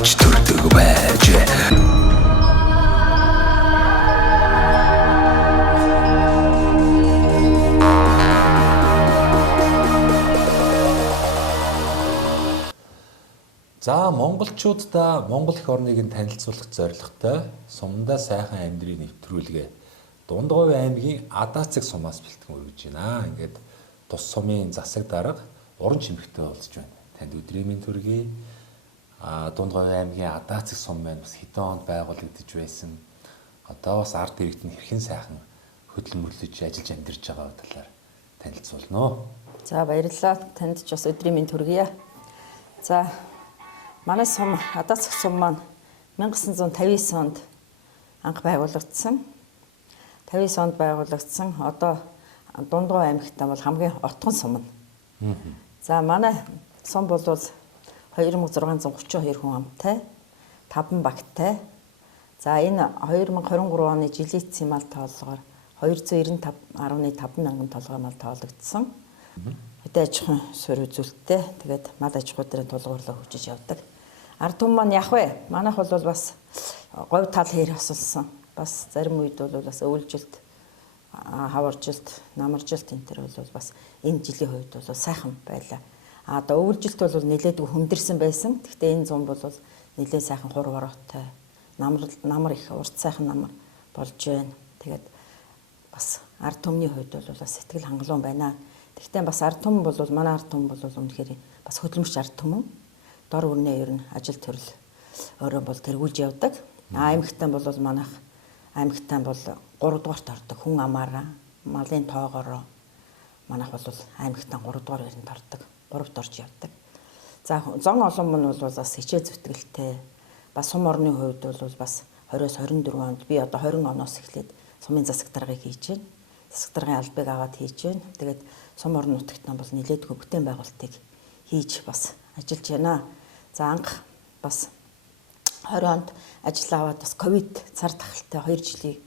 авч төрдөг байж. За монголчуудаа Монгол их орныг нь танилцуулах зорилготой сумдаа сайхан амьдрыг нэвтрүүлгээ. Дундгой аймгийн Адаацэг сумаас бэлтгэн өргөж байна. Ингээд тус сумын засаг дарга уран чимэгтэй уулзж байна. Танд өдрийн мэнд хүргэе. Дундгой аймгийн Адаацэг сум маань бас хэдэн онд байгуулагдаж байсан. Одоо бас ард иргэд нь хэрхэн сайхан хөдөлмөрлөж ажиллаж амьдарч байгаа талаар танилцуулно. За баярлалаа. Танд ч бас өдрийн мэнд хүргэе. За манай сум Адаацэг сум маань 1959 онд анх байгуулагдсан. 59 онд байгуулагдсан. Одоо Дундгой аймагтаа бол хамгийн отгон сум нь. За манай сум бол 2632 хүн амтай, 5 багтай. За энэ 2023 оны жилийн эцсийн мал тооллогоор 295.5 мянган толгой мал тоологдсон. Хөдөө аж ахуйн суурь үзүүлэлттэй. Тэгээд мал аж ахуй дээр тулгуурлаа хөгжиж явдаг. Ард түмэн маань яг вэ? Манайх бол бас говь тал хээр асуулсан. Бас зарим үед бол бас өвлжилт, хаваржилт, намаржилт энэ төр бол бас энэ жилийн хувьд бол сайхан байлаа. Одоо өвлжилт бол нэлээдгүй хүндэрсэн байсан. Гэхдээ энэ зам бол нэлээд сайхан хур бороотой. Намар их урт сайхан намар болж байна. Тэгээд бас ард түмний хувьд бол бас сэтгэл хангалуун байна. Гэхдээ бас ард түмэн бол манай ард түмэн бол үнэхээр бас хөдөлмөрч ард түмэн. Дор өрнөө ер нь ажил төрөл өөрөө бол тэргүүлж явдаг. Аймагтан бол манайх аймагтан бол 3 дугаарт ордог. Хүн амаараа, малын тоогоороо манайх бол аймагтан 3 дугаар өрөнд ордог. 3-т орж явдаг. За зон олон мөн бол бас хичээл зүтгэлтэй. Бас сум орны хувьд бол бас 20-с 24 онд би одоо 20 оноос эхлээд сумын засаг даргыг хийж байна. Засаг даргын албыг аваад хийж байна. Тэгээд сум орон нутагтаа бол нэлээдгүй бүтээн байгуулалтыг хийж бас ажиллаж байна. За анх бас 20 онд ажил аваад бас ковид цар тахалтай 2 жилийг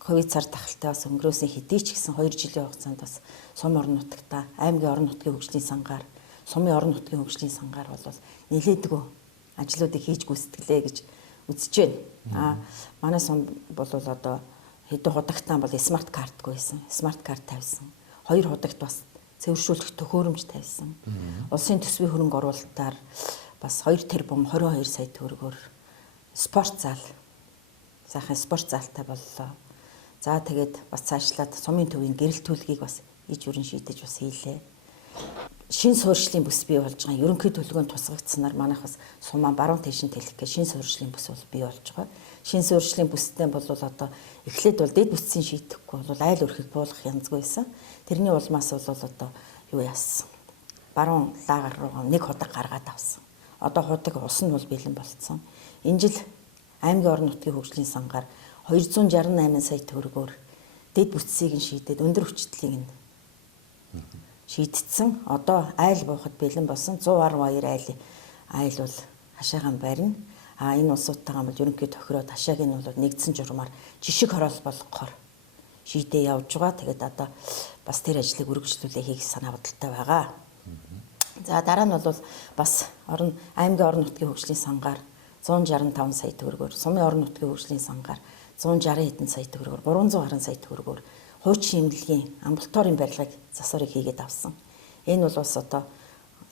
ковид цар тахалтай бас өнгөрөөсөн хэдий ч гэсэн 2 жилийн хугацаанд бас сум орон нутагтаа аймгийн орон нутгийн хөгжлийн сангаар сумын орон нутгийн хөгжлийн сангаар бол нэлээдгүй ажлуудыг хийж гүйцэтгэлээ гэж үзэж байна. Манай сум бол одоо хэдэн худагтаа бол смарт картгүй байсан. Смарт карт тавьсан. 2 худагт бас цэвэршүүлэх төхөөрөмж тавьсан. Улсын төсвийн хөрөнгө оруулалтаар бас 2 тэрбум 22 сая төгрөгөөр спорт зал сайхан спорт залтай боллоо. За тэгээд бас цаашлаад сумын төвийн гэрэл төлгийг бас иж бүрэн шийдэж бас хийлээ. Шин суурьшлийн бүс бий болж байгаа. Ерөнхий төлөвөнд тусгагдсанаар манайх бас сумаа баруун тийш нь тэлэх гэж шин суурьшлийн бүс бол бий болж байгаа. Шин суурьшлийн бүстэй бол одоо эхлээд бол дэд бүтцийн шийдэхгүй бол айл өрхийг буулгах янзгүй байсан. Тэрний улмаас бол одоо юу яасан? Баруун лагер руу нэг худаг гаргаад авсан. Одоо худаг ус нь бол бэлэн болцсон. Энэ жил аймгийн орон нутгийн хөгжлийн сангаар 268 сая төгрөгөөр дэд бүтцийг нь шийдээд өндөр хүчтэйг нь шийдтсэн. Одоо айл буухад бэлэн болсон 112 айл бол хашаагаан барина. Энэ улсуудтайгаа бол ерөнхий тохироод хашааг нь бол нэгдсэн журмаар жишг хороол болгохоор шийдээ явж байгаа. Тэгээд одоо бас тэр ажлыг үргэлжлүүлээ хийх санаа бодолтой байгаа. За дараа нь бол бас аймгийн орон нутгийн хөгжлийн сангаар 165 сая төгрөгөөр, сумын орон нутгийн хөгжлийн сангаар 160 хэдэн сая төгрөгөөр, 300 гаруй сая төгрөгөөр хуучин эмнэлгийн амбулаторийн барилгыг засварыг хийгээд авсан. Энэ бол бас одоо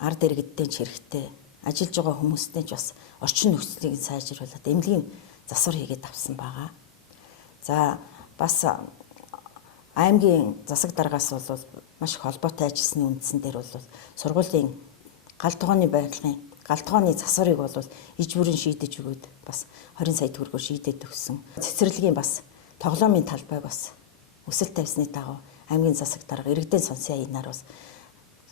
ард иргэдтэй ч хэрэгтэй, ажиллаж байгаа хүмүүстэй ч бас орчин нөхцөлийг сайжруулад эмнэлгийн засвар хийгээд авсан байгаа. За бас аймгийн засаг даргаас бол маш их холбоотой ажилласны үндсэн дээр бол сургуулийн галтгооны байрлалын галтгооны засварыг бол иж бүрэн шийдэж өгөөд бас 20 сая төгрөгөөр шийдээд өгсөн. Цэцэрлэгийн бас тоглоомын талбай бас өсөлт тавьсны дагуу аймгийн засаг дарга иргэдийн сонсын аянаар бас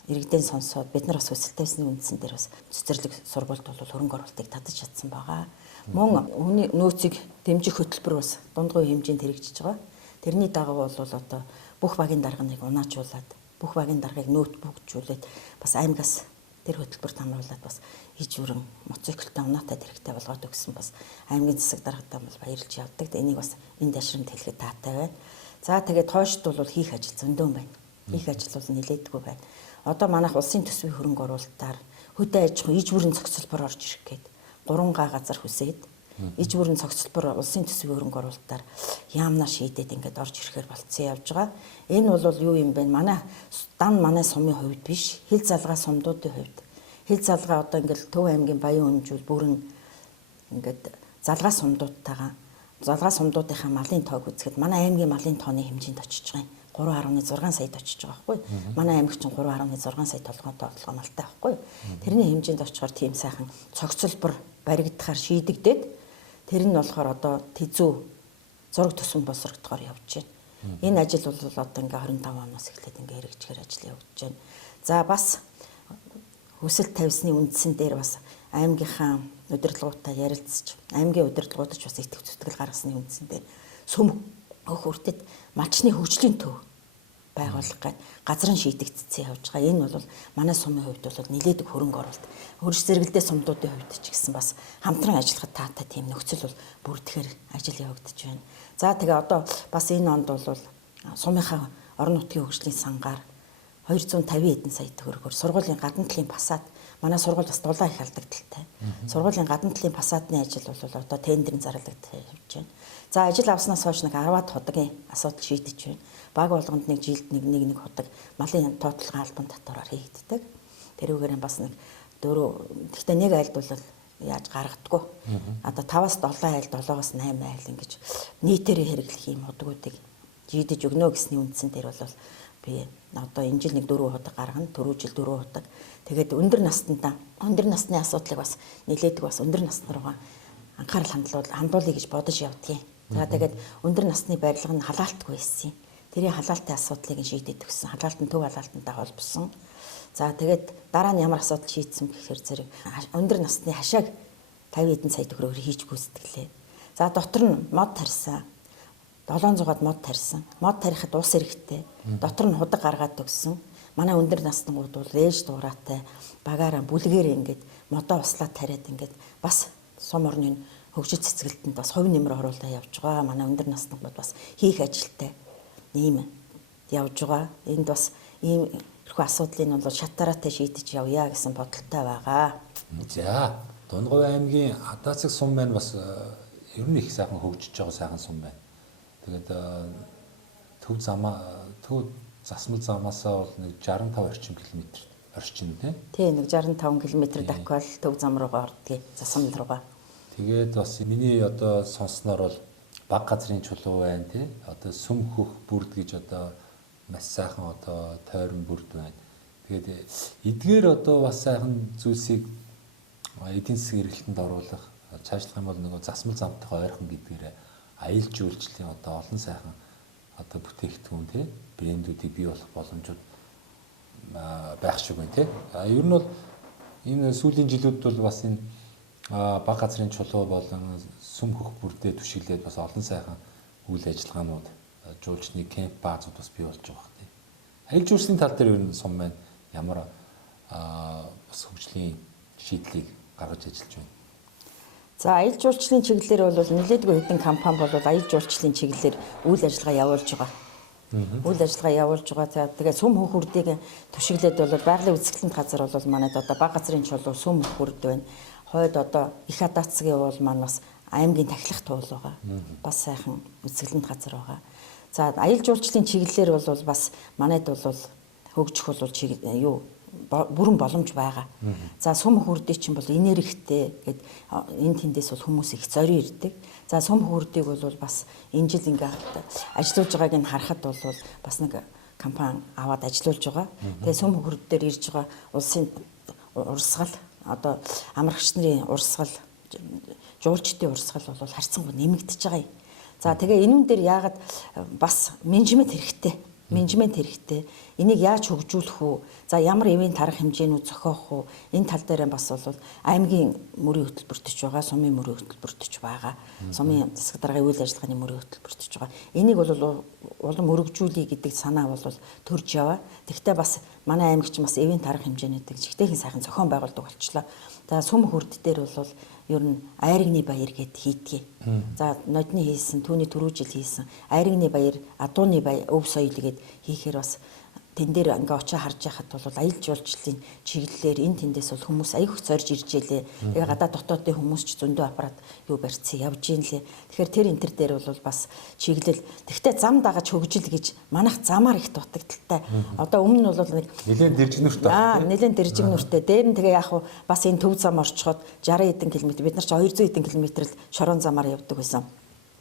иргэдийн сонсоод бид нар бас өсөлт тавьсны үндсэн дээр бас цэцэрлэг сургуульд бол хөрөнгө оруулалтыг татаж чадсан байгаа. Мөн хүний нөөцийг дэмжих хөтөлбөр бас дундгой хэмжээнд хэрэгжиж байгаа. Тэрний дагуу бол одоо бүх багийн дарганыг унаачуулаад бүх багийн даргыг ноутбукжуулээд бас аймгаас тэр хөтөлбөрт хамруулаад бас иж бүрэн моциколтой унаатай хэрэгтэй болгоод өгсөн бас аймгийн засаг даргатаа бол баярлж явдаг. Энийг бас энэ дашрамд хэлэхэд таатай байна. За тэгээд хойшд бол хийх ажил зөндөө байна. Хийх ажил бол нэлээдгүй байна. Одоо манайх улсын төсвийн хөрөнгө оруулалтаар хөдөө аж ахуй иж бүрэн зохицолбор орж ирэх гээд 3 газар хүсээд иж бүрэн цогцлбор улсын төсвийн хөрөнгө оруулалтаар яамнаа шийдээд ингээд орж ирэхээр болцсон явж байгаа. Энэ бол юу юм бэ? Манай сумын хувьд биш, хил залгаа сумдуудын хувьд. Хил залгаа одоо ингээд Төв аймгийн Баян Өнжүүл бүрэн ингээд залгаа сумдуудынхаа малын тоог үзэхэд манай аймгийн малын тооны хэмжээнд очиж байгаа юм. 3.6 саяд очиж байгаа байхгүй. Манай аймаг чинь 3.6 сая толгойтой малтай байхгүй. Тэрний хэмжээнд очихоор тийм сайхан цогцлбор баригдахаар шийдэгдээд тэр нь болохоор одоо тэзүү зураг төсвөн боловсрогдохоор явж байна. Энэ ажил бол одоо ингээ 25 оноос эхлээд ингээ хэрэгжихэр ажил явагдаж байна. За бас хүсэлт тавьсны үндсэн дээр бас аймгийнхаа удирдлагуудаа ярилцж, аймгийн удирдлагуудч бас итгэв зүтгэл гаргасны үндсэн дээр сүм хөртөд малчны хөгжлийн төв байгуулах гэж газрын шийдэгдсэн явж байгаа. Энэ бол манай сумын хувьд бол нэлээдэг хөрөнгө оруулалт. Хөрш зэрэгэлдээ сумдуудын хувьд ч гэсэн бас хамтран ажиллахад таатай тийм нөхцөл бол бүрдэхэр ажил явагдаж байна. За тэгээ одоо бас энэ онд бол сумынхаа орон нутгийн хөгжлийн сангаар 250 хэдэн сая төгрөгөөр сургуулийн гадна талын фасад, манай сургууль бас дулаан их алдагдaltaй. Сургуулийн гадна талын фасадны ажил бол одоо тендерийн зарлагдаж явж байна. За ажил авснаас хойш нэг 10-аад хоногийн асуудал шийдэж байна. Баг болгонд нэг жилд нэг ходог малын тоотлогын албан татвараар хийгддэг. Тэрүүгээр бас нэг 4 гэхдээ нэг айлд бол яаж гаргадаггүй. Одоо 5-аас 7 айл, 7-аас 8 айл ингэж нийтээрээ хэрэглэх юм худгуудыг жийдэж өгнө гэсний үндсэн дээр бол би одоо энэ жил нэг 4 ходог гаргана, түрүү жил 4 ходог. Тэгээд өндөр насны асуудлыг бас нэлээдэг бас өндөр насны руугаа анхаарал хандуулъя гэж бодож явдгийн. За тэгээд өндөр насны барилга нь халаалтгүй байсан юм. Тэрийн халаалтын асуудлыг шийдээд өгсөн. Халаалт нь төв халаалтантай холбосон. За тэгээд дараа нь ямар асуудал шийдсэн гэхээр зэрэг өндөр насны хашааг 50 хэдэн сая төгрөгөөр хийж гүйцэтгэлээ. За дотор нь мод тарьсан. 700-аад мод тарьсан. Мод тарихад ус эрэхтэй. Дотор нь худаг гаргаад өгсөн. Манай өндөр наснууд бол ээж дуурайтай багаараа бүлгээр ингээд модоо услаад тариад ингээд бас сум орны хөгжил цэцгэлтэнд бас хувь нэмэр оруулаад явж байгаа. Манай өндөр наснууд бас хийх ажилтай ийм явж байгаа. Энд бас ийм их асуудлыг бол шатараатай шийдэж явъя гэсэн бодолтой байгаа. За, Дундгой аймгийн Адаацэг сум маань бас ер нь их сайхан хөгжиж байгаа сайхан сум байна. Тэгээд төв засмал замаасаа бол нэг 65 орчим километр орчин тийм. Тий, нэг 65 км даквал төв зам руугаа ордгийг засмал руугаа. Тэгээд бас миний одоо сонсноор бол баг газрын чулуу байна тий. Одоо сүм хөх бүрд гэж одоо маш сайхан одоо тойрон бүрд байна. Тэгээд эдгээр одоо бас сайхан зүйлсийг эдийн засгийн эргэлтэнд оруулах, цаашлах юм бол нөгөө засмал замтайгаа ойрхон гэдгээрээ аялал жуулчлалын одоо олон сайхан одоо бүтээгдэхүүн тий брэндүүдийг бий болох боломжууд байх шиг байна тий. Ер нь бол энэ сүүлийн жилүүд бол бас энэ баг газрын чулуу болон сүм хөх бүрдээ түшиглээд бас олон сайхан үйл ажиллагаанууд жуулчны кемп баазууд бас бий болж байгаа хэрэг тий. Аялал жуулчлалын тал дээр ер нь сум маань ямар бас хөгжлийн шийдлийг гаргаж ажиллаж байна. За аялал жуулчлалын чиглэлээр бол нэлээдгүй хэдэн компани бол аялал жуулчлалын чиглэлээр үйл ажиллагаа явуулж байгаа. Үйл ажиллагаа явуулж байгаа. Тэгээд сүм хөх бүрдийг түшиглээд бол байгалийн үзэсгэлэнт газар бол манайд одоо баг газрын чулуу сүм хөх бүрд байна. Хойд одоо их Адаацгийн уул маань бас аймгийн тахилах туул байгаа. Бас сайхан үзэсгэлэнт газар байгаа. За аялал жуулчлалын чиглэлээр бол бас манайд бол хөгжих бол юу бүрэн боломж байгаа. За сүм хөрдий чинь бол энергитэй гэд энэ тэндээс бол хүмүүс их зорин ирдэг. За сүм хөрдийг бол бас энэ жил ингээд ажиллаж байгааг нь харахад бол бас нэг компани аваад ажиллаж байгаа. Тэгээ сүм хөрд дээр ирж байгаа улсын урсгал одоо амрагч нарын урсгал, жуулчдын урсгал бол харьцангуй нэмэгдэж байгаа юм. За тэгээ энүүн дээр яагаад бас менежмент хэрэгтэй. Энийг яаж хөгжүүлэх үү? За ямар ивент арга хэмжээнүүд зохиох уу? Энэ тал дээр бас бол аймгийн мөрийн хөтөлбөртөж байгаа, сумын мөрийн хөтөлбөртөж байгаа. Сумын засаг даргын үйл ажиллагааны мөрийн хөтөлбөртөж байгаа. Энийг бол улам өргөжүүлэе гэдэг санаа бол төрж яваа. Тэгвэл бас манай аймагч бас ивент арга хэмжээнүүдийг жигтэйхэн сайхан зохион байгуулдаг болчлоо. За сүм хөрд дээр бол ер нь айрагны баяр гэд хийдгээ. За нодны хийсэн, түүний түрүү жил хийсэн айрагны баяр, адууны баяр, өв соёл гэд хийхээр бас тэн дээр ингээ очиж харж байхад бол аялал жуулчлалын чиглэлээр энэ тэндээс бол хүмүүс аяг их зорж ирж илээ. Тэгээ гадаад дотоодын хүмүүс ч зөндөө аппарат юу барьцсан явж ийн лээ. Тэгэхээр тэр энэ төр дээр бол бас чиглэл. Тэгвэл зам дагаж хөгжил гэж манайх замаар их дутагдaltaй. Одоо өмнө нь бол нэг нэлээд дэржигнүртэй. Нэлээд дэржигнүртэй. Дээр нь тэгээ яг бас энэ төв зам орчход 60 хэдэн км бид нар ч 200 хэдэн км-л шорон замаар явдаг байсан.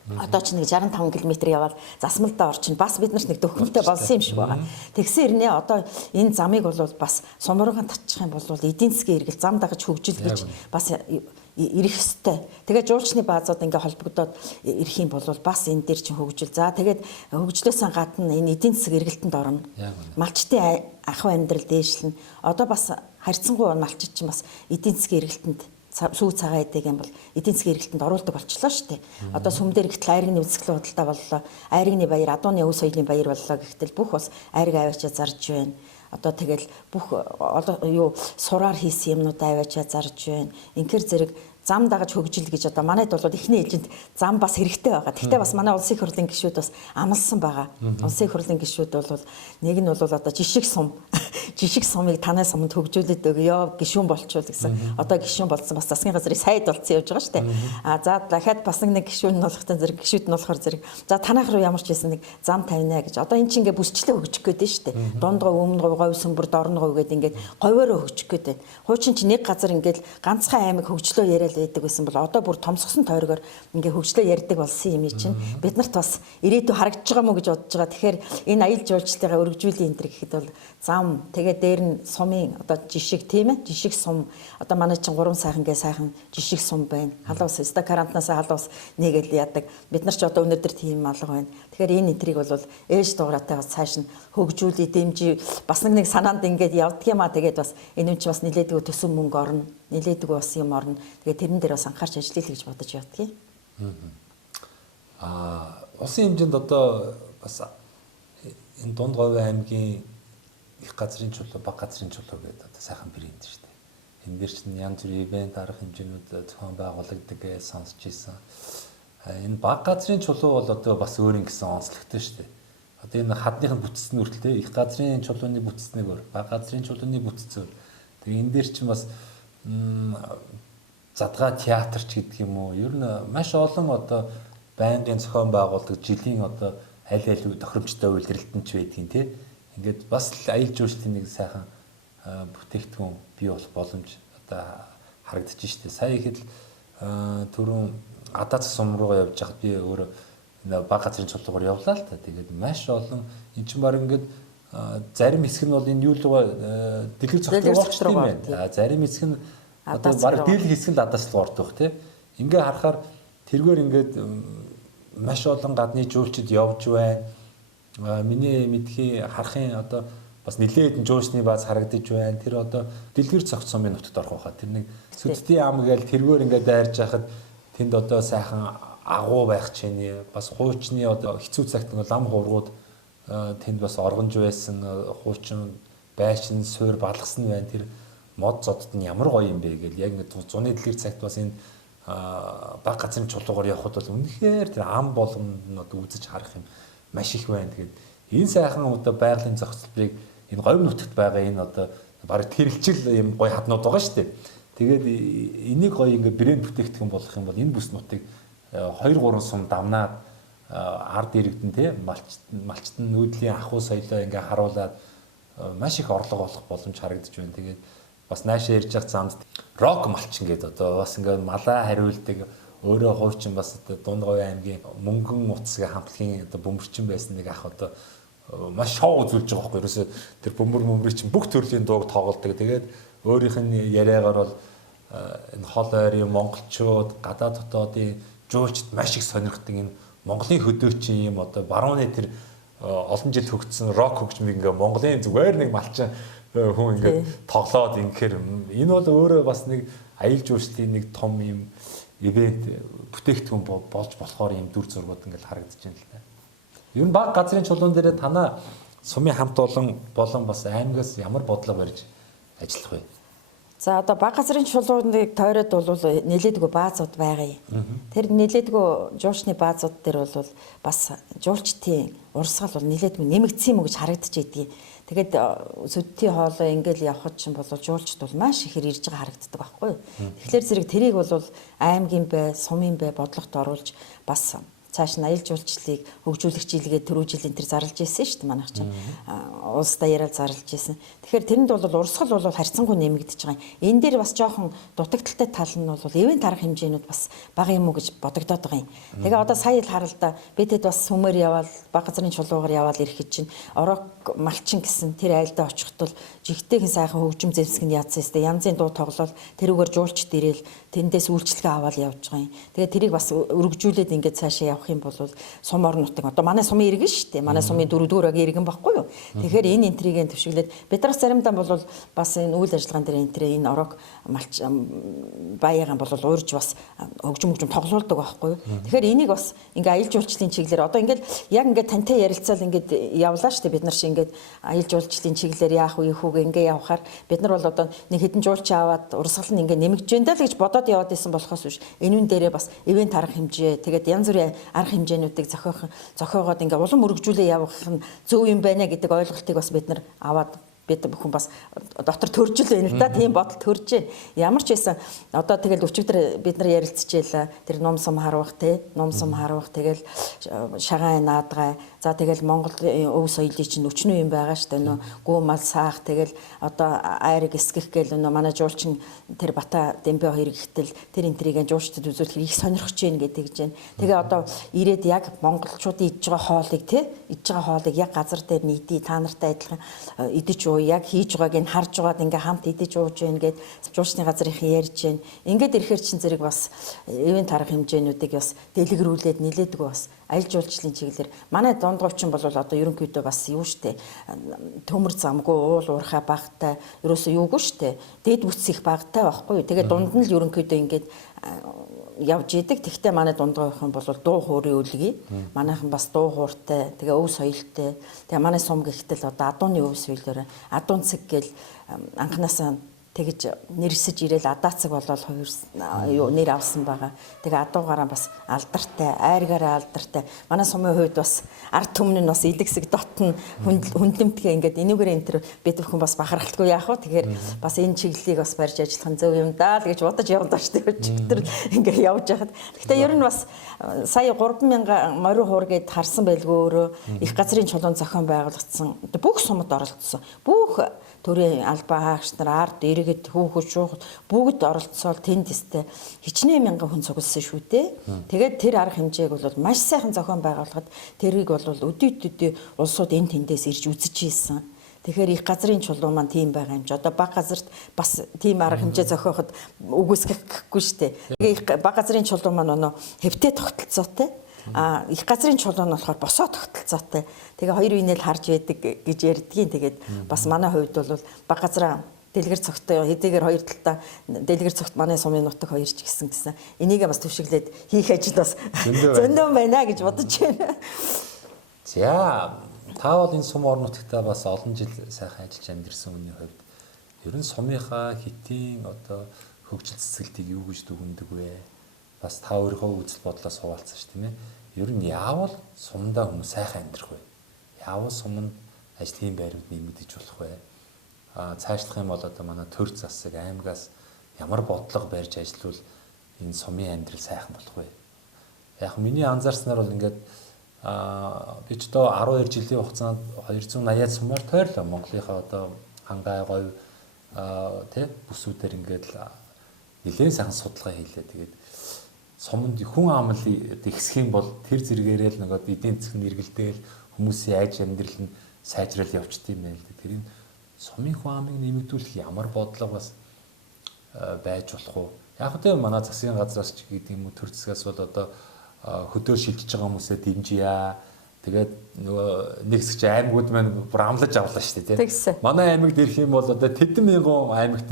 Одоо ч нэг 65 км яваад засмалдаа орчин бас бид нарт нэг дөхөнтэй болсон юм шиг байгаа. Тэгсэн хэрнээ одоо энэ замыг бол бас сумруугаан татчих юм бол эдийн засгийн эргэл зам дагаж хөгжил гэж бас ирэх ёстой. Тэгээ жуулчны баазууд ингээ холбогдоод ирэх юм бол бас энэ дээр чинь хөгжил. За тэгээд хөгжлөөс гадна энэ эдийн засаг эргэлтэнд орно. Малчтын ахуй амьдрал дээшлэн. Одоо бас харьцангуй малчид чинь бас эдийн засгийн эргэлтэнд сүү цагаан эдэг юм бол эдийн засгийн эргэлтэнд оруулдаг болчихлоо шүү дээ. Одоо сүм дээр ихтэл айргны үзэсгэлэн худалдаа боллоо. Айргны баяр, адууны өв соёлын баяр боллоо гэхтэл бүх бас айрг аваачаа зарж байна. Одоо тэгэл бүх юу сураар хийсэн юмнуудаа аваачаа зарж байна. Инхээр зэрэг зам дагаж хөгжил гэж одоо манайд бол эхний ээлжинд зам бас хэрэгтэй байгаа. Гэхдээ бас манай улсын их хурлын гишүүд бас амласан байгаа. Улсын их хурлын гишүүд бол нэг нь бол одоо жишг сумыг танай суманд хөгжүүлээд өгөө гишүүн болчвол гэсэн. Одоо гишүүн болсон бас засгийн газрын сайд болсон явж байгаа шүү дээ. За дахиад бас нэг гишүүн нь болохтой зэрэг гишүүд нь болохоор зэрэг за танайх руу ямар ч байсан нэг зам тавина гэж. Одоо эн чинь ингээ бүсчлээ хөгжих гээд шүү дээ. Дундгой өмнө говь сөмбөр дорногой гээд ингээ говьороо хөгжих гээд. Хуучин чи нэг газар ингээл ганцхан аймаг хөгжлөө яриад байдаг байсан бол одоо бүр томсгосон тойрогоор ингээ хөгжлөө ярьдаг болсон юм чинь бид нарт бас ирээдүй харагдаж байгаа мó гэж бодож байгаа. Тэгэхээр энэ аялал жуулчлалынхаа өргөжүүлэх энэ төр гэхэд бол зам тэгээ дээр нь сумын одоо жишг тийм ээ жишг сум одоо манай чинь 3 сайхан гээ сайхан жишг сум байна. Халуус өста карантинаас халуус нэгээл яадаг. Бид нар ч одоо өнөөдөр тийм алга байна. Тэгэхээр энэ энтрийг бол ээж дуурайтай бас цааш нь хөгжүүлээ дэмжиж бас нэг санаанд ингээд явдаг юм а. Тэгээд бас энэ юм чи бас нилээдгүй төсөн мөнгө орно. Нилээдгүй бас юм орно. Тэгээд тэрэн дээр бас анхаарч ажиллая гэж бодож явдаг. Улсын хэмжээнд одоо бас энэ Дундгой аймгийн их газрын чулуу, баг газрын чулуу гэдэг одоо сайхан брэнд шүү дээ. Энэ дээр чинь янз бүрийн ивент арга хэмжээнүүд зохион байгуулагддаг гэж сонсч ирсэн. Энэ баг газрын чулуу бол одоо бас өөр юм гэсэн онцлогтой шүү дээ. Одоо энэ хадныхын бүтцэн үргэлтэй их газрын чулууны бүтцнийг өөр, баг газрын чулууны бүтц өөр. Тэгээ энэ дээр чинь бас задгаа театрч гэдэг юм уу? Ер нь маш олон одоо байнгын зохион байгуулдаг жилийн одоо аль тохиромжтой үйлрэлтэнч байдгийн тий. Ингээд бас аялал жуулчлалын нэг сайхан бүтээгдэхүүн бий болох боломж одоо харагдаж штэ. Сая ихэд түрүүн Адаа цэсум руугаа явж байхад би өөрөө баг газрын чулуугаар явлаа л та. Тэгээд маш олон эн чинь баг ингээд зарим хэсэг нь бол энэ юу руугаа дэлгэр цогцлогч юм байна. Зарим хэсэг нь одоо баг дийлэх хэсэг нь Адаас руу ордог тий. Ингээ харахаар тэргээр ингээд маш олон гадны жуулчид явж байна. Миний мэдхий харахын одоо бас нэлээд жуучны бааз харагдаж байна. Тэр одоо дэлгэр цогц сумын нутагт орох байхад тэр нэг Сүддийн ам гээл тэргээр ингээд дайрж байхад тэнд одоо сайхан агуу байх чинь бас хуучны одоо хэцүү цагт нэг лам хургууд тэнд бас оргонж байсан хуучин байшин суур балгасан байна. Тэр мод зодд нь ямар гоё юм бэ гэл яг ингээд зуны дэлгэр цагт бас энэ баг газрын чулуугаар явхад бол үнэхээр тэр ам болгонд нь одоо үзэж харах юм маш их байна. Тэгээд энэ сайхан одоо байгалийн зохицлыг энэ говь нутагт байгаа энэ одоо бараг тэрэлжил юм гоё хаднууд байгаа шүү дээ. Тэгээд энийг гоё ингээ брэнд бүтээгдэхүүн болгох юм бол энэ бүс нутгийг 2-3 сум дамнаад ард иргэдэн тий малчтан нүүдлийн ахуй соёлоо ингээ харуулад маш их орлого олох боломж харагдаж байна. Тэгээд бас наашаа ярьж байгаа замд рок малчин гэдэг одоо бас ингээ малаа хариулдаг өөрөө хуучин бас одоо Дундгой аймгийн мөнгөн утасгийн хамтлагийн одоо бөмбөрчин байсан нэг ах одоо маш шоу үзүүлж байгаа байхгүй. Ерөөсө тэр бөмбөр чинь бүх төрлийн дууг тоглодог. Тэгээд өөрийнх нь яриагаар бол энэ хол ойрын монголчууд гадаад дотоодын жуулчд маш их сонирхдаг энэ Монголын хөдөөчийн юм одоо барууны тэр олон жил хөгжсөн рок хөгжмийг ингээ Монголын зүгээр нэг малчин хүн ингээ тоглоод ингэхээр энэ бол өөрөө бас нэг аялал жуулчлалын нэг том юм ивент бүтээгдэхүүн болж болохоор юм дүр зургууд ингээл харагдаж байна л да. Ер нь баг газрын чулуун дээр танаа сумын хамт болон бас аймагаас ямар бодлого барьж ажиллах вэ? За одоо баг газрын чулууныг тойроод бол нэлээдгүй баазууд байгаа юм. Тэр нэлээдгүй жуулчны баазууд дээр бол бас жуулчдын урсгал бол нэлээдгүй нэмэгдсэн юм гэж харагдаж идэг. Тэгээд сүдтийн хоолой ингээл явхад чинь бол жуулчд бол маш ихээр ирж байгаа харагддаг байхгүй. Тэгэхээр зэрэг тэрийг бол аймгийн бай, сумын бай бодлогот оруулж бас цааш нь аялал жуулчлалыг хөгжүүлэх жилгээ түрүү жилийн тэр зарлж ирсэн шүү дээ манайх чинь улс даяараа зарлж ирсэн. Тэгэхээр тэрэнд бол урсгал бол харьцангуй нэмэгдэж байгаа юм. Энэ дээр бас жоохон дутагдaltaй тал нь бол эвийн тарах хэмжээнүүд бас бага юм уу гэж бодогдоод байгаа юм. Тэгээ одоо сая л харал да бидэд бас сүмээр яваал баг газрын чулуугаар яваал ирэхэд чинь орог малчин гэсэн тэр айлдаа очиход бол жигтэйхэн сайхан хөгжим зэвсэг нь яатсан юм. Янзын дуу тоглол тэрүүгээр жуулчд ирээл тэндээс үйлчлэгээ аваад явж байгаа юм. Тэгээ тэрийг бас өргөжүүлээд ингээд цаашаа явах юм бол сум орон нутаг одоо манай сумын иргэн шүү дээ. Манай сумын 4-р агийн иргэн баггүй юу. Тэгэхээр энэ интригийн төвшиглээд бид нараас заримдаа бол бас энэ үйл ажиллагаан дээр энэ орог малч баягаан бол уурж бас хөгжим тоглоулдаг байхгүй юу. Тэгэхээр энийг бас ингээ аялал жуулчлалын чиглэлээр одоо ингээд яг ингээд тантай ярилцаал ингээд явлаа шүү дээ. Бид нар шиг ингээд аялал жуулчлалын чиглэлээр яах вэ хүүгээ ингээ явахаар бид нар бол одоо нэг хэдэн жуулч аваад урсгал нь ингээ нэмэгдэж байна даа л гэж бодоод яваад исэн болохоос биш. Энэ дээрээ бас ивент арга хэмжээ тэгээд янз бүрийн арга хэмжээнүүдийг зохиогоод ингээ улам өргөжүүлээ явах нь зөв юм байна гэдэг ойлголтыг бас бид нар аваад бид бүхэн бас дотор төржил байна л да. Тийм бодол төрж байна. Ямар ч байсан одоо тэгэл өчигдөр бид нар ярилцчихлаа. Тэр ном сум харуулах ном сум харуулах тэгэл шагаан наадгай. За тэгэл Монголын өв соёлын чинь өчнөө юм байгаа шүү дээ. Нөө гүү мал саах тэгэл одоо айрыг эсгэх гээл нөө манай жуулчин тэр Бата Дембэ хоёр гихтэл тэр энтрийг жуулчдад үзүүлэхээр их сонирхож байна гэдэг гэж байна. Тэгээ одоо ирээд яг монголчуудын идж байгаа хоолыг яг газар дээр нийтий та нартай адилхан идэж яг хийж байгааг нь харж байгаад ингээ хамт идэж ууж байна гэд жуулчны газрынхан ярьж байна. Ингээд ирэхээр чин зэрэг бас ивент арга хэмжээнүүдийг бас дэлгэрүүлээд нилээдгүй бас аялал жуулчлалын чиглэлээр манай дундгойчин бол одоо ерөнхийдөө бас юу штэ төмөр замгүй уул уурхай багтай ерөөсөө юугүй штэ дэд бүтц их багтай байхгүй. Тэгээ дунд нь л ерөнхийдөө ингээд явж идэг. Тэгтээ манай дундгойхон бол дуу хуурын үлгий. Манайхан бас дуу хууртай, тэгээ өв соёлтой. Тэгээ манай сум гэхтэл одоо адууны өв соёлоор адуун цэг гэл анханасаа тэгж нэрсэж ирээл адаацэг болол хоёр нэр авсан байгаа. Тэгээ адуугаараа бас алдартай, айргаараа алдартай. Манай сумын хувьд бас ард түмэн нь бас илэгсэг дотн хүндлэмтгэ ингээд энүүгээр энэ төр бид бүхэн бас бахархалтгүй яах вэ? Тэгэхээр бас энэ чиглэлийг бас барьж ажиллах нь зөв юм даа л гэж бодож явдаа шүү дээ. Өчигдөр ингээд явж байхад. Гэхдээ ер нь бас сая 3000 морин хуур гэд харсан байлгүй өөрөө их газрын чулуун зохион байгуулагдсан. Бүх сумд оролцсон. Бүх төрийн албаа хаагч нар ард иргэд хүүхэд шуухад бүгд оролцоод тэнд өстэй хичнээн мянган хүн цугласан шүү дээ. Тэгээд тэр арга хэмжээг бол маш сайхан зохион байгуулахад тэрийг бол өдөө улсууд энэ тэндээс ирж үзэж ийсэн. Тэгэхээр их газрын чулуу маань тийм байгаа юм чи одоо баг газарт бас тийм арга хэмжээ зохиоход үгүйсгэхгүй шүү дээ. Тэгээ баг газрын чулуу маань өнөө хэвтэ тогтолцоотой. Их газрын чулуу нь болохоор босоо тогтолцоотой. Тэгээ хоёр үеийг харж байдаг гэж ярьдгийн. Тэгээд бас манай хувьд бол баг газраа дэлгэр цогтой хэдийгээр хоёр талдаа дэлгэр цогт манай сумын нутаг хоёр ч гэсэн энийгээ бас төвшиглээд хийх ажил бас зөндөө байна гэж бодож байна. За та бол энэ сум орон нутагтаа бас олон жил сайхан ажиллаж амьдэрсэн хүний хувьд ер нь сумынхаа хэтийн одоо хөгжил цэцгэлтийг юу гэж дүгнэдэг вэ? Бас та өөрийнхөө үзэл бодлоос хуваалцсан шүү дээ. Ер нь яавал сумдаа хүмүүс сайхан амьдрах вэ? Яавал сумд ажлын байранд нэмэгдэж болох вэ? Цаашлах юм бол одоо манай төр засаг аймагаас ямар бодлого барьж ажиллавал энэ сумын амьдрал сайхан болох вэ? Яг миний анзаарснаар бол ингээд би ч одоо 12 жилийн хугацаанд 280-аад сумаар тойрлоо. Монголынхаа одоо хангай говь бүсүүдээр ингээд нэлээд сайхан судалгаа хийлээ. Тэгээд сумд хүн амлыг ихсэх юм бол тэр зэрэгээрээ л нөгөө эдийн засгийн эргэлдээл хүмүүсийн айж амьдрал нь сайжрал явчт юм байна л да. Тэр энэ сумын хүн амыг нэмэгдүүлэх ямар бодлого бас байж болох уу? Яг л манай засгийн газраас ч гэдэг юм уу төр засгаас бол одоо хөдөө шилжиж байгаа хүмүүсээ дэмжийа. Тэгээд нөгөө нэг хэсэг чи аймагуд маань бүр амлаж авлаа шүү дээ тийм. Манай аймагд ирэх юм бол одоо тэдэн мянган аймагт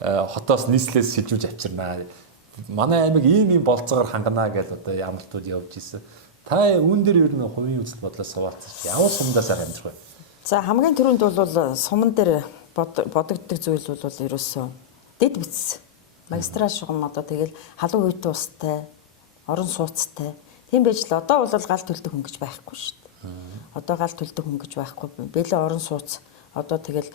хотоос нийслэлээс шилжүүлж авчирнаа. Манай аймаг ийм болцоогоор хангана гэж одоо ямалтууд явж исэн. Та үүн дээр ер нь хувийн үзэл бодлоос хуваалцаж ямар сумдаа сайн амьдрах вэ? За хамгийн түрүүнд бол суман дээр бодогддог зүйл бол ерөөсөө дэд бүтц. Магистрал шугам одоо тэгэл халуун үйт устай, орон сууцтай. Тийм байж л одоо бол гал төлдөг хүн гэж байхгүй шүү дээ. Одоо гал төлдөг хүн гэж байхгүй. Бэлээ орон сууц. Одоо тэгэл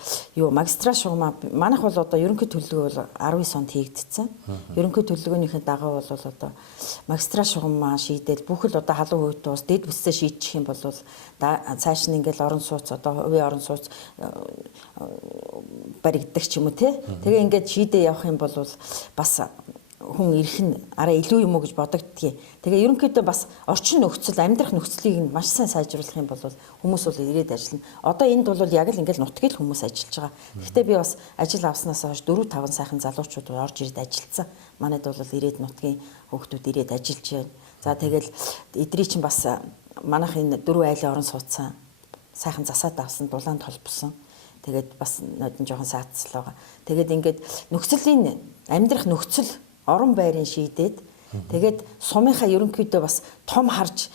магистрал шугамаа манайх бол одоо ерөнхий төлөвлөгөө бол 19 онд хийгдсэн. Ерөнхий төлөвлөгөөнийхээ дагуу бол одоо магистрал шугамаа шийдэл бүх л одоо халуун үйт ус дэд бүтцээ шийдчих юм бол цааш нь ингээл орон сууц одоо хувийн орон сууц баригддаг ч юм уу тий. Тэгээ ингээд шийдээ явах юм бол бас хүн ирэх нь арай илүү юм уу гэж бодогддгийг. Тэгээ ерөнхийдөө бас орчин нөхцөл, амьдрах нөхцөлийг нь маш сайн сайжруулах юм бол хүмүүс бол ирээд ажиллана. Одоо энд бол яг л ингээл нутгийг л хүмүүс ажиллаж байгаа. Гэхдээ би бас ажил авснаас хойш 4-5 сайхан залуучууд орж ирээд ажилласан. Манайд бол ирээд нутгийн хүүхдүүд ирээд ажиллаж байна. За тэгэл эдний чинь бас манайх энэ 4 айлын орон сууцсан сайхан засаад авсан, дулаанд холбосон. Тэгээд бас нодон жоохон саацл байгаа. Тэгээд ингээд нөхцөлийн амьдрах нөхцөл орон байрын шийдээд тэгээд сумынхаа ерөнхийдөө бас том харж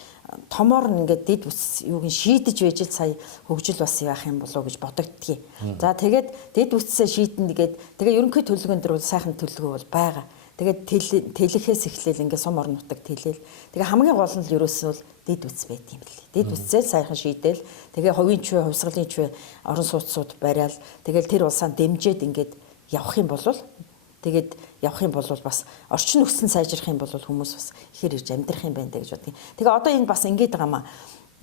томоор нь ингээд дэд бүс юуг нь шийдэж байж л сая хөгжил бас яах юм болоо гэж бодогдтгий. За тэгээд дэд бүсээ шийдэн тэгээд тэгээ ерөнхий төлөвлөгөөнд бол сайхан төлөвлөгөө бол байгаа. Тэгээд тэлэхээс эхлээл ингээд сум орон нутаг тэлээл. Тэгээ хамгийн гол нь л ерөөсөө л дэд бүс байт юм лээ. Дэд бүсээ сайхан шийдээл. Тэгээ хувийн чвэ, хувьсгалын чвэ орон сууцсууд барайл. Тэгэл тэр улсаа дэмжиж ингээд явах юм бол тэгээд явах юм бол бас орчин нөхцөл сайжрах юм бол хүмүүс бас ихээр ирж амьдрах юм байна гэж бодгийг. Тэгээ одоо энэ бас ингэж байгаа маа.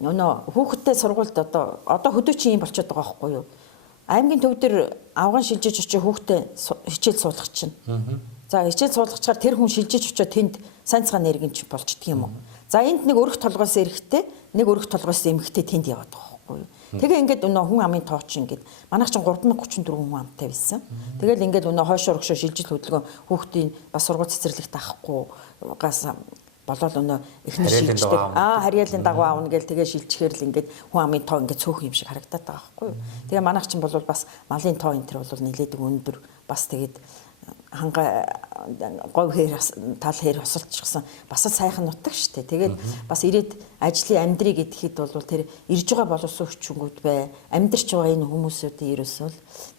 Өнөө хүүхдтэй сургуульд одоо хөдөөч юм болчиход байгаа байхгүй юу? Аймгийн төв дээр авган шилжиж очиж хүүхдтэй хичээл суулгах чинь. За хичээл суулгачаар тэр хүн шилжиж очиж тэнд сайн цагаан нэргэн ч болчдөг юм уу? За энд нэг өрх толгоос эрэхтэй, нэг өрх толгоос эмхтэй тэнд яваад байгаа байхгүй юу? Тэгээ ингээд өнөө хүн амын тооч ингээд манайх чинь 3034 хүн амтай байсан. Тэгэл ингээд өнөө хойшоо өргөшөө шилжил хөдөлгөөн хүүхдийн бас сургууль цэцэрлэгт авахгүй гаас болоод өнөө эхнэр шилждэг. Харьяалын дагуу аавна гэл тэгээ шилжихээр л ингээд хүн амын тоо ингээд цөөх юм шиг харагдаад байгаа байхгүй юу. Тэгээ манайх чинь бол бас малын тоо энэ төр бол нэлээдэг өндөр бас тэгээд ханга говь хээр тал хээр хосолчихсан бас сайхан нутаг штэ. Тэгээд бас ирээд ажлын амьдрыг идэхэд бол тэр ирж байгаа боловсон хүчингүүд бай. Амьдрч байгаа энэ хүмүүсүүдийн ерөөсөө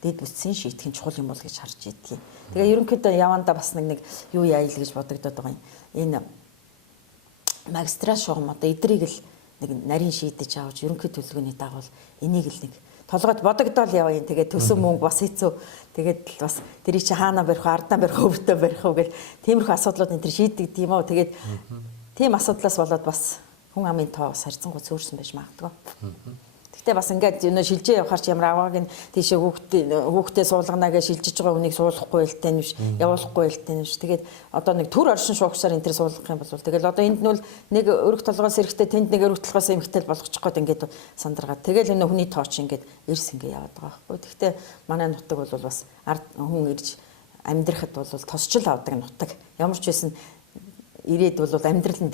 дэд бүтцийн шийтгэн чухал юм бол гэж харж идэгий. Тэгээ ерөнхийдөө явандаа бас нэг юу яаял гэж бодогдоод байгаа юм. Энэ магистрал шугам одоо эдрийг л нэг нарийн шийдэж авч ерөнхий төлөвлөгөөний дагуу энийг л нэг толгойд бодогдоол яваа юм. Тэгээд төсөн мөнгө бас хэцүү. Тэгээд бас тэрийг чи хаана барих вэ? Ардаа барих уу, өвдөө барих уу гэл тиймэрхүү асуудлууд энэ төр шийддэг тийм үү. Тэгээд тийм асуудлаас болоод бас хүн амын тоо бас харьцангуй зөөрсөн байж магадгүй. Гэхдээ бас ингээд өнөө шилжээ явахаар ч ямар авааг нь тийшээ хүүхдээ суулгана гэж шилжиж байгаа хүнийг суулгахгүй л тань биш, явуулахгүй л тань биш. Тэгээд одоо нэг төр оршин шуугчаар энэ төр суулгах юм бол тэгэл одоо энд нь бол нэг өрх толгоос эрэхтэй тэнд нэг өрх толгоос эмхтэл болгочих гээд ингээд сандаргаад тэгэл өнөө хүний тооч ингээд эрс ингээд яваад байгаа байхгүй. Гэхдээ манай нутаг бол бас ард хүн ирж амьдрахад бол тосчл авдаг нутаг. Ямар ч байсан ирээд бол амьдрал нь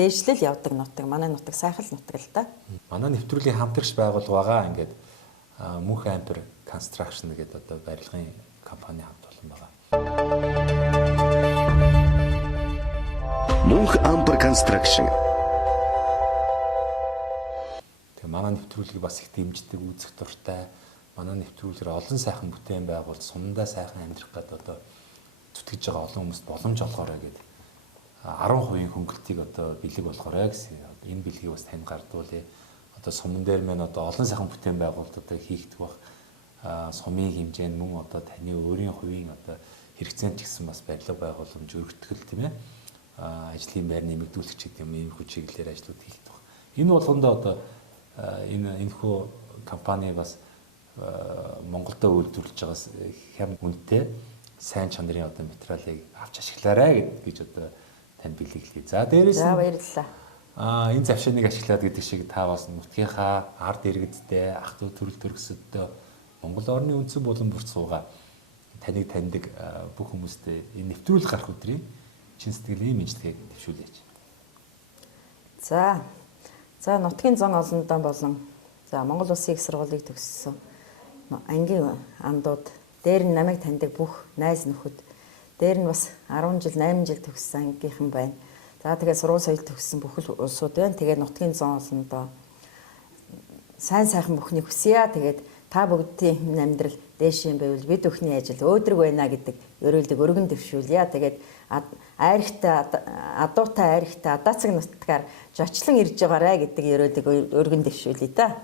дээшлэл явдаг нутаг. Манай нутаг сайхан нутаг л да. Манай нэвтрүүлгийн хамтрагч байгууллага байгаа ингээд Мөнх Ампер Construction гэдэг одоо барилгын компани хамт олон байгаа. Мөнх Ампер Construction. Тэгээ манай нэвтрүүлгийг бас их дэмждэг, үзэх дуртай. Манай нэвтрүүлгээр олон сайхан бүтээн байгуулж сумдаа сайхан амьдрах гэдэг одоо зүтгэж байгаа олон хүмүүст боломж олгоорой гэдэг 10% хөнгөлтийг одоо бэлэг болгоорой гэсэн. Энэ бэлгийг бас танд гардуулъя. Одоо суман дээр мэн одоо олон сайхан бүтээн байгуулалт одоо хийгдэх бах сумын хэмжээнд мөн одоо таны өөрийн хувийн одоо хэрэгцээнд ч гэсэн бас барилга байгууламж өргөтгөл тийм ээ. Ажлын байр нэмэгдүүлэх ч гэдэг юм иймэрхүү чиглэлээр ажлууд хийгдэх бах. Энэ болгондоо одоо энэхүү компани бас Монголдо үйлдвэрлэж байгаа хям үнэтэй сайн чанарын одоо материалыг авч ашиглаарай гэж одоо танд бэлэглэе. За дээрээс за баярлалаа. Энэ завшааныг ашиглаад гэдэг шиг та бас нутгийнхаа ард иргэдтэй ах トゥ төрөл төрөсөдөө Монгол орны үндсэн булан бүрт суугаа таныг таньдаг бүх хүмүүстээ энэ нэвтрүүлэг гарах өдрийн чин сэтгэлийн мэдлэгийг төвшүүлээч. За нутгийн зан олондоо болон за Монгол Улсын их сургуулийг төгссөн ангийн андууд дээр нь намайг таньдаг бүх найз нөхөд дээр нь бас 10 жил 8 жил төгссөн ангийнхан байна. За тэгээд сургууль соёл төгссөн бүхэл улсууд байна. Тэгээд нутгийн зан олондоо сайн сайхан бүхнийг хүсье. Тэгээд та бүгдийн амьдрал дээш юм байвал бид бүхний ажил өөдрөг байна гэдэг ерөөлдөг өргөн дэвшүүлье. Тэгээд адуутай айрхтай адаацаг нутгаар зочлон ирж байгаарэ гэдэг ерөөлдөг өргөн дэвшүүлье да.